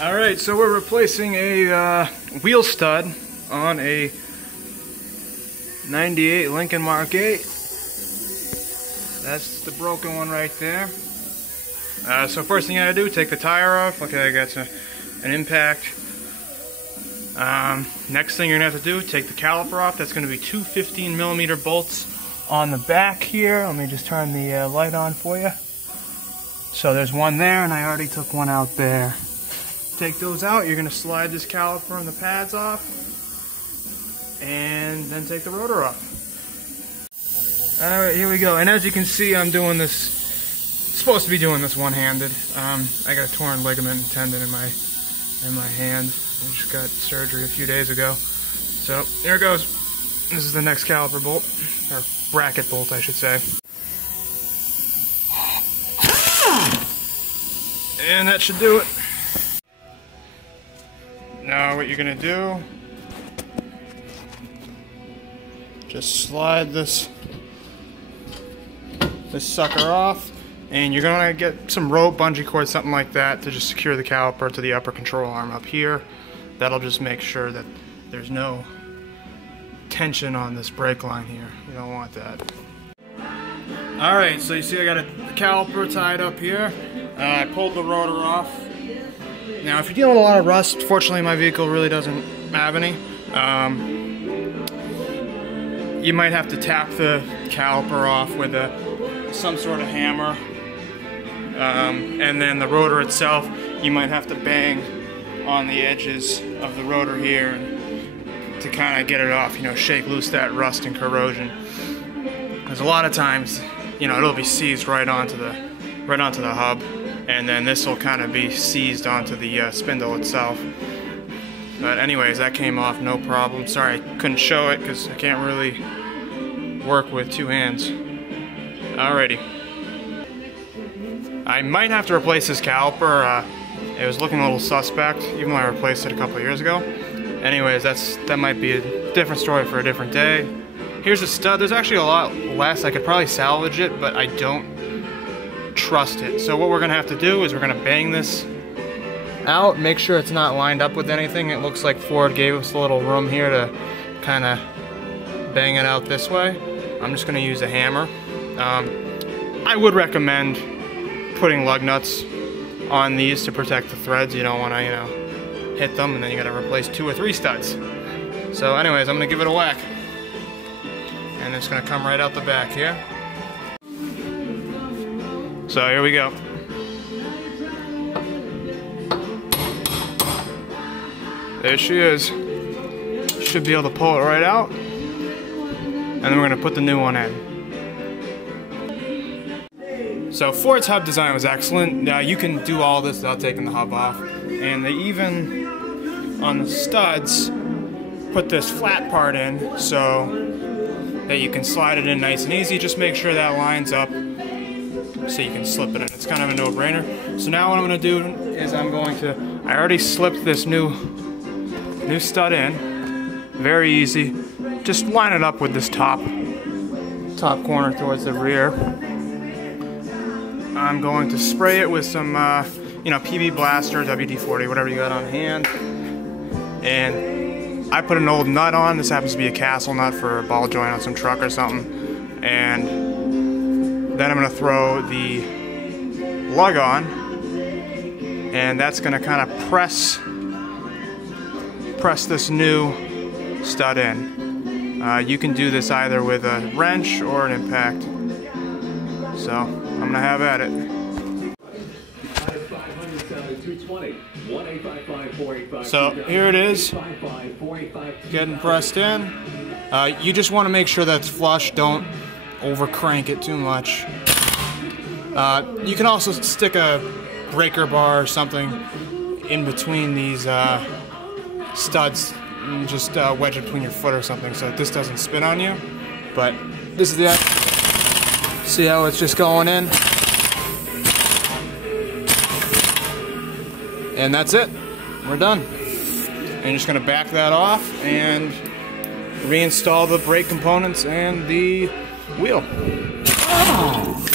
Alright, so we're replacing a wheel stud on a 98 Lincoln Mark 8. That's the broken one right there. So first thing you gotta do, take the tire off. Okay, I got an impact. Next thing you're gonna have to do, take the caliper off. That's gonna be two 15mm bolts on the back here. Let me just turn the light on for you. So there's one there, and I already took one out there. Take those out, you're going to slide this caliper and the pads off, and then take the rotor off. Alright, here we go. And as you can see, I'm doing this, supposed to be doing this one-handed. I got a torn ligament and tendon in my hand. I just got surgery a few days ago. So, here it goes. This is the next caliper bolt, or bracket bolt, I should say. And that should do it. Now what you're going to do, just slide this sucker off, and you're going to get some rope, bungee cord, something like that to just secure the caliper to the upper control arm up here. That'll just make sure that there's no tension on this brake line here. You don't want that. Alright, so you see I got the caliper tied up here. I pulled the rotor off. Now, if you're dealing with a lot of rust, fortunately my vehicle really doesn't have any. You might have to tap the caliper off with some sort of hammer. And then the rotor itself, you might have to bang on the edges of the rotor here to kind of get it off, you know, shake loose that rust and corrosion. Because a lot of times, you know, it'll be seized right onto the hub. And then this will kind of be seized onto the spindle itself. But anyways, that came off no problem. Sorry I couldn't show it because I can't really work with two hands. Alrighty. I might have to replace this caliper. It was looking a little suspect, even though I replaced it a couple of years ago. Anyways, that might be a different story for a different day. Here's a stud. There's actually a lot less. I could probably salvage it, but I don't trust it. So what we're gonna have to do is we're gonna bang this out, make sure it's not lined up with anything. It looks like Ford gave us a little room here to kind of bang it out this way. I'm just gonna use a hammer. I would recommend putting lug nuts on these to protect the threads. You don't want to, you know, hit them and then you gotta replace 2 or 3 studs. So anyways, I'm gonna give it a whack, and it's gonna come right out the back here. So here we go. There she is. Should be able to pull it right out. And then we're going to put the new one in. So Ford's hub design was excellent. Now you can do all this without taking the hub off. And they even, on the studs, put this flat part in so that you can slide it in nice and easy. Just make sure that lines up so you can slip it in. It's kind of a no-brainer. So now what I'm going to do is I already slipped this new stud in. Very easy. Just line it up with this top corner towards the rear. I'm going to spray it with some, you know, PB Blaster, WD-40, whatever you got on hand. And I put an old nut on. This happens to be a Castle nut for a ball joint on some truck or something. And then I'm going to throw the lug on, and that's going to kind of press this new stud in. You can do this either with a wrench or an impact. So I'm going to have at it. So here it is, getting pressed in. You just want to make sure that's flush. Don't over crank it too much. You can also stick a breaker bar or something in between these studs and just wedge it between your foot or something so that this doesn't spin on you. But this is the, see how it's just going in, and that's it. We're done. And you're just going to back that off and reinstall the brake components and the wheel. Oh.